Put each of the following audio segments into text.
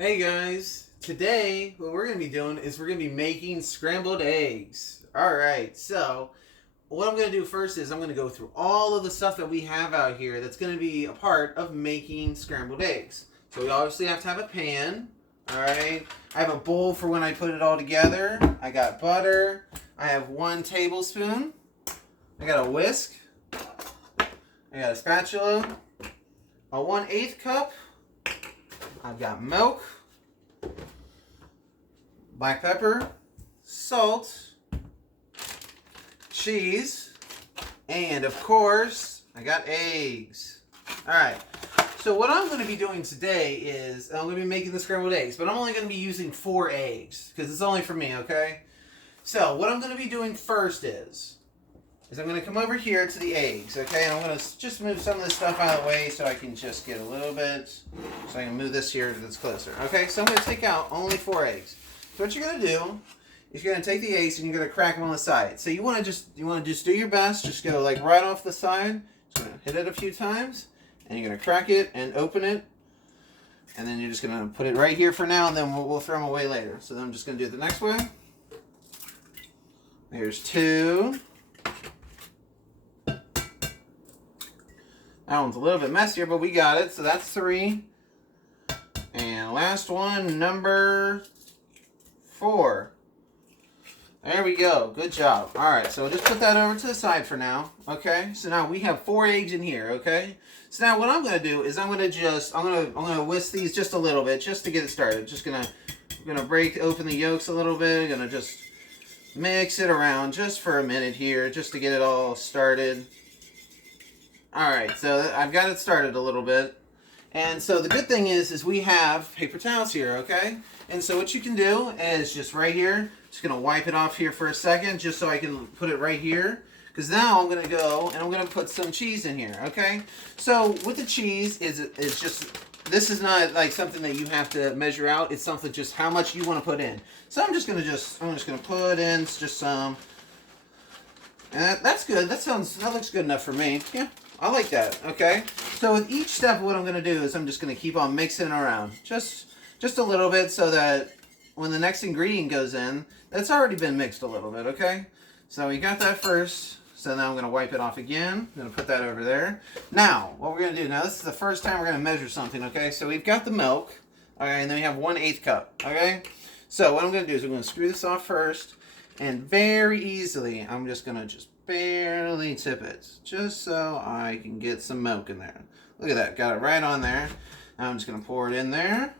Hey guys, today what we're going to be doing is we're going to be making scrambled eggs. Alright, so what I'm going to do first is I'm going to go through all of the stuff that we have out here that's going to be a part of making scrambled eggs. So we obviously have to have a pan, alright? I have a bowl for when I put it all together. I got butter. I have 1 tablespoon. I got a whisk. I got a spatula. A 1/8 cup. I've got milk, black pepper, salt, cheese, and of course, I got eggs. Alright, so what I'm going to be doing today is, I'm going to be making the scrambled eggs, but I'm only going to be using 4 eggs, because it's only for me, okay? So, what I'm going to be doing first is I'm going to come over here to the eggs, okay? And I'm going to just move some of this stuff out of the way so I can just get a little bit, so I can move this here that's closer, okay? So I'm going to take out only 4 eggs. So what you're going to do is you're going to take the eggs and you're going to crack them on the side. So you want to just do your best, just go like right off the side. Just going to hit it a few times, and you're going to crack it and open it. And then you're just going to put it right here for now, and then we'll throw them away later. So then I'm just going to do it the next way. There's 2. That one's a little bit messier, but we got it. So that's 3. And last one, number 4. There we go. Good job. All right, so we'll just put that over to the side for now. Okay. So now we have 4 eggs in here. Okay. So now what I'm going to do is I'm going to whisk these just a little bit just to get it started. I'm gonna break open the yolks a little bit. I'm gonna just mix it around just for a minute here, just to get it all started. Alright, so I've got it started a little bit. And so the good thing is we have paper towels here, okay? And so what you can do is just right here, just going to wipe it off here for a second, just so I can put it right here. Because now I'm going to go and I'm going to put some cheese in here, okay? So with the cheese, it's just, this is not like something that you have to measure out. It's something just how much you want to put in. So I'm just going to put in just some. And that's good. That looks good enough for me. Yeah. I like that, okay? So with each step, what I'm going to do is I'm just going to keep on mixing it around. Just a little bit so that when the next ingredient goes in, that's already been mixed a little bit, okay? So we got that first. So now I'm going to wipe it off again. I'm going to put that over there. Now, what we're going to do, now this is the first time we're going to measure something, okay? So we've got the milk, okay, and then we have 1/8 cup, okay? So what I'm going to do is I'm going to screw this off first, and very easily, I'm just going to barely tip it, just so I can get some milk in there. Look at that, got it right on there. Now I'm just going to pour it in there.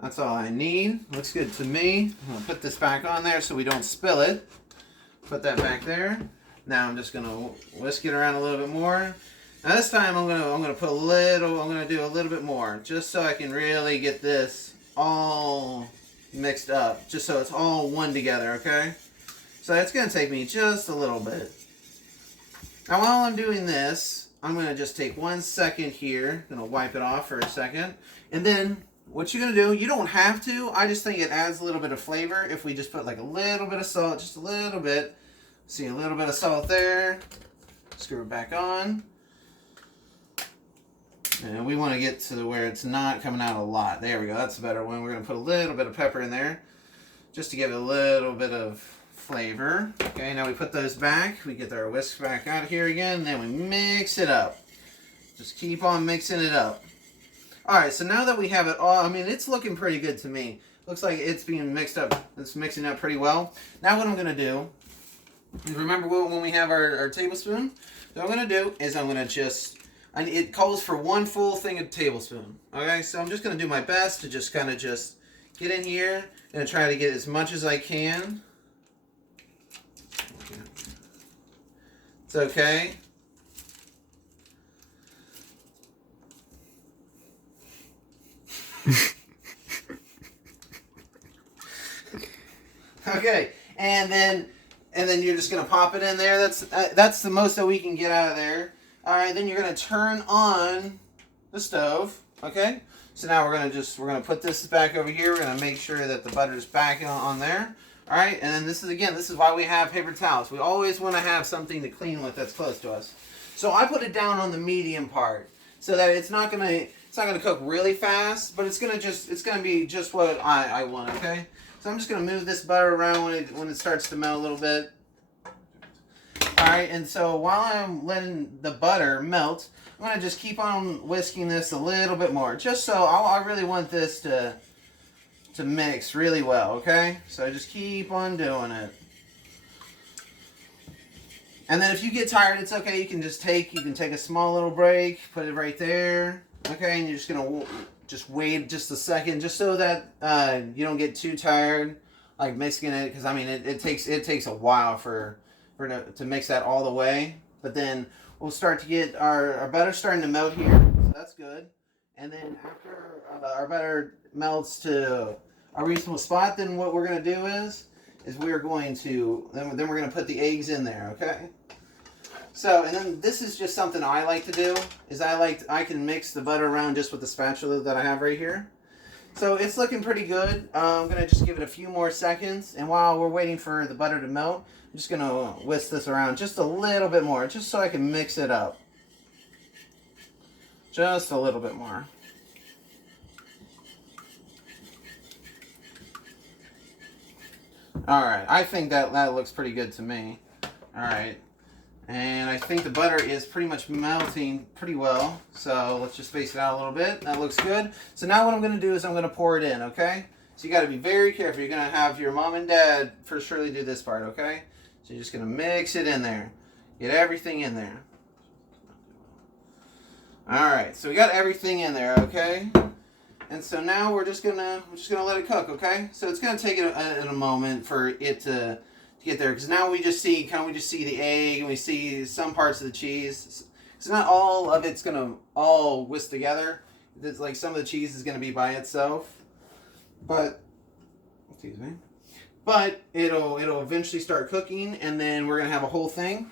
That's all I need. Looks good to me. I'm going to put this back on there so we don't spill it. Put that back there. Now I'm just going to whisk it around a little bit more. Now this time I'm going to do a little bit more, just so I can really get this all mixed up, just so it's all one together, okay? So it's going to take me just a little bit. Now while I'm doing this, I'm going to just take 1 second here. I'm going to wipe it off for a second. And then what you're going to do, you don't have to. I just think it adds a little bit of flavor if we just put like a little bit of salt, just a little bit. See a little bit of salt there. Screw it back on. And we want to get to where it's not coming out a lot. There we go. That's a better one. We're going to put a little bit of pepper in there just to give it a little bit of flavor. Okay, now we put those back. We get our whisk back out here again. Then we mix it up. Just keep on mixing it up. Alright, so now that we have it all, I mean, it's looking pretty good to me. Looks like it's being mixed up. It's mixing up pretty well. Now what I'm going to do is, remember when we have our tablespoon? What I'm going to do is I'm going to just, it calls for 1 full thing of tablespoon. Okay, so I'm just going to do my best to just kind of just get in here. I'm going to try to get as much as I can. It's okay. Okay, and then you're just gonna pop it in there. That's the most that we can get out of there. All right, then you're gonna turn on the stove. Okay, so now we're gonna put this back over here. We're gonna make sure that the butter's back on there. All right, and then this is why we have paper towels. We always want to have something to clean with that's close to us. So I put it down on the medium part so that it's not gonna It's not going to cook really fast, but it's going to be just what I want, okay? So I'm just going to move this butter around when it starts to melt a little bit. All right, and so while I'm letting the butter melt, I'm going to just keep on whisking this a little bit more, just so I really want this to mix really well, okay? So just keep on doing it. And then if you get tired, it's okay. You can take a small little break, put it right there, okay? And you're just gonna just wait just a second, just so that you don't get too tired, like mixing it, because I mean it takes a while to mix that all the way. But then we'll start to get our butter starting to melt here, so that's good. And then after our butter melts to a reasonable spot, then what we're gonna do is we're going to then we're gonna put the eggs in there, okay? So, and then this is just something I like to do, is I can mix the butter around just with the spatula that I have right here. So it's looking pretty good. I'm going to just give it a few more seconds, and while we're waiting for the butter to melt, I'm just going to whisk this around just a little bit more, just so I can mix it up. Just a little bit more. Alright, I think that looks pretty good to me. Alright. And I think the butter is pretty much melting pretty well. So let's just space it out a little bit. That looks good. So now what I'm going to do is I'm going to pour it in, okay? So you got to be very careful. You're going to have your mom and dad for surely do this part, okay? So you're just going to mix it in there. Get everything in there. Alright, so we got everything in there, okay? And so now we're just gonna let it cook, okay? So it's gonna take a moment for it to get there, because now we just see the egg, and we see some parts of the cheese. It's not all of it's gonna all whisk together. It's like some of the cheese is gonna be by itself, but excuse me. But it'll eventually start cooking, and then we're gonna have a whole thing.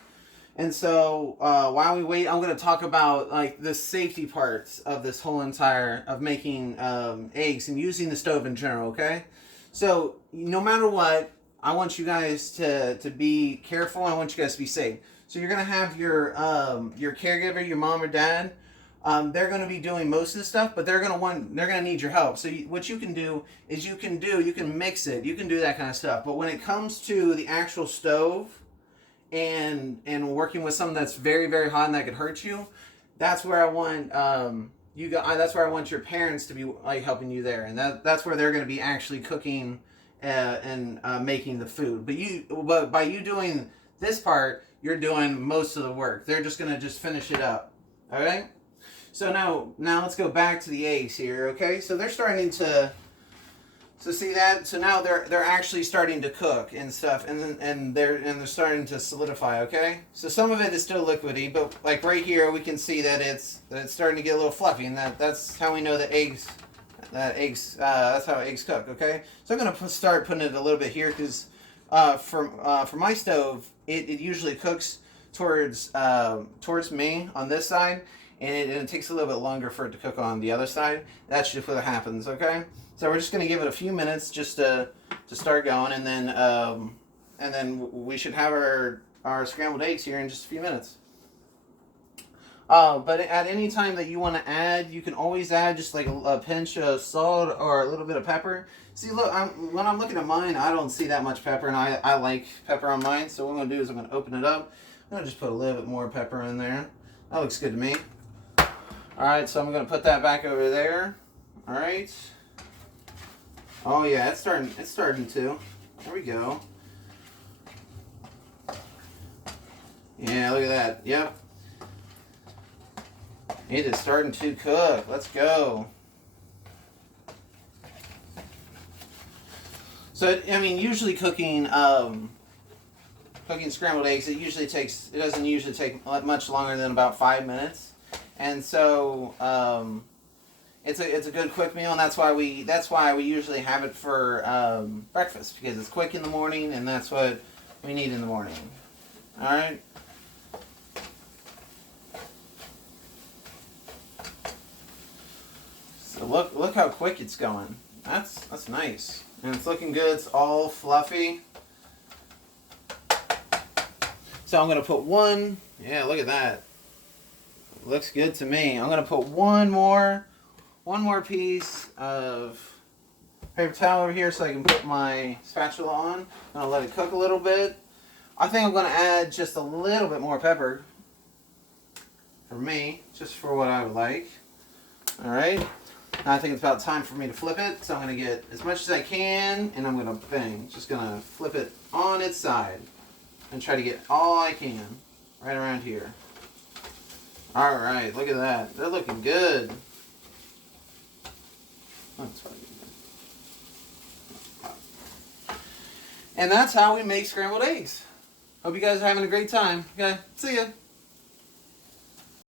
And so while we wait, I'm gonna talk about like the safety parts of this whole entire of making eggs and using the stove in general. Okay, so no matter what, I want you guys to be careful. I want you guys to be safe. So you're gonna have your caregiver, your mom or dad. They're gonna be doing most of the stuff, but they're gonna need your help. So what you can do is you can mix it, you can do that kind of stuff. But when it comes to the actual stove and working with something that's very, very hot and that could hurt you, that's where I want that's where I want your parents to be like helping you there, and that's where they're gonna be actually cooking and making the food. But by you doing this part, you're doing most of the work. They're just gonna finish it up. All right. So now let's go back to the eggs here. Okay. So they're starting to. So see that? So now they're actually starting to cook and stuff, and they're starting to solidify. Okay. So some of it is still liquidy, but like right here, we can see that it's starting to get a little fluffy, and that's how we know that that's how eggs cook. Okay. So I'm gonna start putting it a little bit here, because for my stove, it usually cooks towards me on this side, and it takes a little bit longer for it to cook on the other side. That's just what happens. Okay. So we're just going to give it a few minutes just to start going, and then we should have our scrambled eggs here in just a few minutes. But at any time that you want to add, you can always add just like a pinch of salt or a little bit of pepper. See, look, when I'm looking at mine, I don't see that much pepper, and I like pepper on mine. So what I'm going to do is I'm going to open it up. I'm going to just put a little bit more pepper in there. That looks good to me. All right, so I'm going to put that back over there. All right. Oh yeah, it's starting to. There we go. Yeah, look at that. Yep. It is starting to cook. Let's go. So, I mean, usually cooking scrambled eggs, it doesn't usually take much longer than about 5 minutes. And so, it's a good quick meal, and that's why we usually have it for breakfast, because it's quick in the morning, and that's what we need in the morning. All right. So look how quick it's going. That's nice, and it's looking good. It's all fluffy. So I'm gonna put one. Yeah, look at that. Looks good to me. I'm gonna put one more one more piece of paper towel over here so I can put my spatula on. I'm going to let it cook a little bit. I think I'm going to add just a little bit more pepper for me, just for what I would like. Alright, now I think it's about time for me to flip it, so I'm going to get as much as I can, and I'm going to, just going to flip it on its side and try to get all I can right around here. Alright, look at that. They're looking good. That's probably good. And that's how we make scrambled eggs. Hope you guys are having a great time. Okay, see ya.